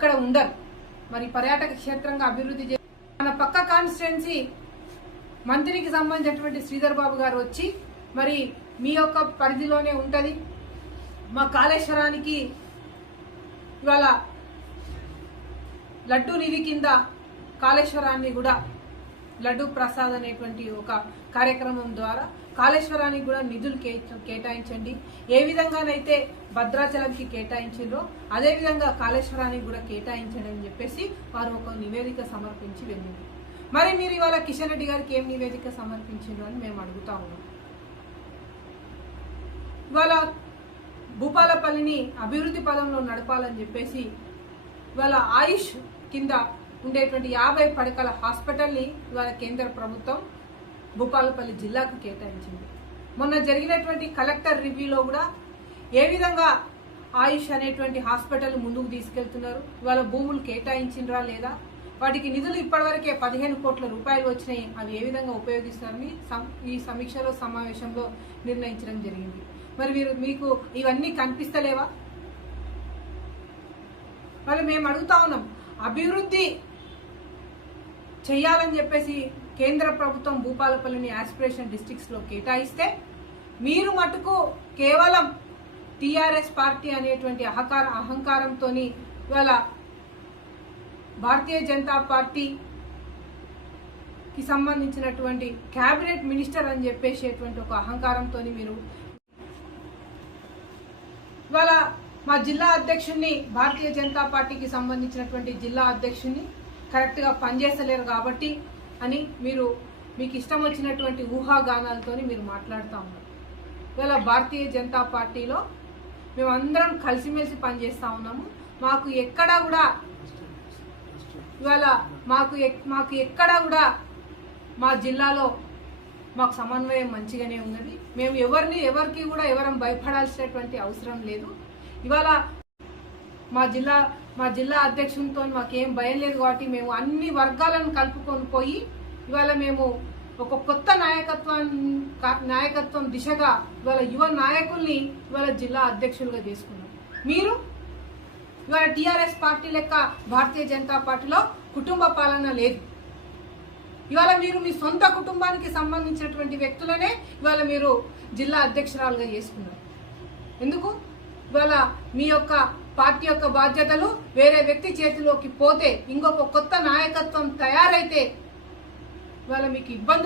అక్కడ ఉండరు. మరి పర్యాటక క్షేత్రంగా అభివృద్ధి మన పక్క కాన్స్టిట్యున్సీ మంత్రికి సంబంధించినటువంటి శ్రీధర్ బాబు గారు వచ్చి మరి మీ యొక్క పరిధిలోనే ఉంటది, మా కాళేశ్వరానికి ఇవాళ లడ్డూ నిధి కింద కాళేశ్వరాన్ని కూడా లడ్డూ ప్రసాద్ అనేటువంటి ఒక కార్యక్రమం ద్వారా కాళేశ్వరానికి కూడా నిధులు కేటాయించండి. ఏ విధంగానైతే భద్రాచలంకి కేటాయించిండ్రో అదే విధంగా కాళేశ్వరానికి కూడా కేటాయించండి అని చెప్పేసి వారు ఒక నివేదిక సమర్పించి వెళ్ళింది. మరి మీరు ఇవాళ కిషన్ రెడ్డి గారికి ఏం నివేదిక సమర్పించిండ్రు అని మేము అడుగుతా ఉన్నాం. ఇవాళ భూపాలపల్లిని అభివృద్ధి పదంలో నడపాలని చెప్పేసి ఇవాళ ఆయుష్ కింద ఉండేటువంటి 50 పడకల హాస్పిటల్ని ఇవాళ కేంద్ర ప్రభుత్వం భూపాలపల్లి జిల్లాకు కేటాయించింది. మొన్న జరిగినటువంటి కలెక్టర్ రివ్యూలో కూడా ఏ విధంగా ఆయుష్ అనేటువంటి హాస్పిటల్ ముందుకు తీసుకెళ్తున్నారు, ఇవాళ భూములు కేటాయించిండ్రా లేదా, వాటికి నిధులు ఇప్పటివరకే 15 కోట్ల రూపాయలు వచ్చినాయి, అవి ఏ విధంగా ఉపయోగిస్తారని ఈ సమీక్షలో సమావేశంలో నిర్ణయించడం జరిగింది. మరి మీకు ఇవన్నీ కనిపిస్తలేవా? మరి మేము అడుగుతా ఉన్నాం, అభివృద్ధి చేయాలని చెప్పేసి కేంద్ర ప్రభుత్వం భూపాలపల్లిని ఆస్పిరేషన్ డిస్ట్రిక్ట్స్ లో కేటాయిస్తే మీరు మటుకు కేవలం టిఆర్ఎస్ పార్టీ అనేటువంటి అహంకారంతో ఇవాళ భారతీయ జనతా పార్టీకి సంబంధించినటువంటి క్యాబినెట్ మినిస్టర్ అని చెప్పేసేటువంటి ఒక అహంకారంతో మీరు ఇవాళ మా జిల్లా అధ్యక్షుడిని, భారతీయ జనతా పార్టీకి సంబంధించినటువంటి జిల్లా అధ్యక్షుడిని కరెక్ట్గా పనిచేస్తలేరు కాబట్టి అని మీకు ఇష్టం వచ్చినటువంటి ఊహాగానాలతో మీరు మాట్లాడుతూ ఉన్నారు. ఇవాళ భారతీయ జనతా పార్టీలో మేమందరం కలిసిమెలిసి పనిచేస్తూ ఉన్నాము. మాకు ఎక్కడా కూడా ఇవాళ మాకు ఎక్కడా కూడా మా జిల్లాలో మాకు సమన్వయం మంచిగానే ఉన్నది. మేము ఎవరికి కూడా ఎవరం భయపడాల్సినటువంటి అవసరం లేదు. ఇవాళ మా జిల్లా అధ్యక్షునితో మాకేం భయం లేదు కాబట్టి మేము అన్ని వర్గాలను కలుపుకొని పోయి ఇవాళ మేము ఒక కొత్త నాయకత్వం దిశగా ఇవాళ యువ నాయకుల్ని ఇవాళ జిల్లా అధ్యక్షులుగా చేసుకున్నాం. మీరు ఇవాళ టిఆర్ఎస్ పార్టీ లెక్క భారతీయ జనతా పార్టీలో కుటుంబ పాలన లేదు. ఇవాళ మీరు మీ సొంత కుటుంబానికి సంబంధించినటువంటి వ్యక్తులనే ఇవాళ మీరు జిల్లా అధ్యక్షురాలుగా చేసుకున్నారు. ఎందుకు? ఇవాళ మీ యొక్క పార్టీ యొక్క బాధ్యతలు వేరే వ్యక్తి చేతిలోకి పోతే, ఇంకొక కొత్త నాయకత్వం తయారైతే ఇవాళ మీకు ఇబ్బంది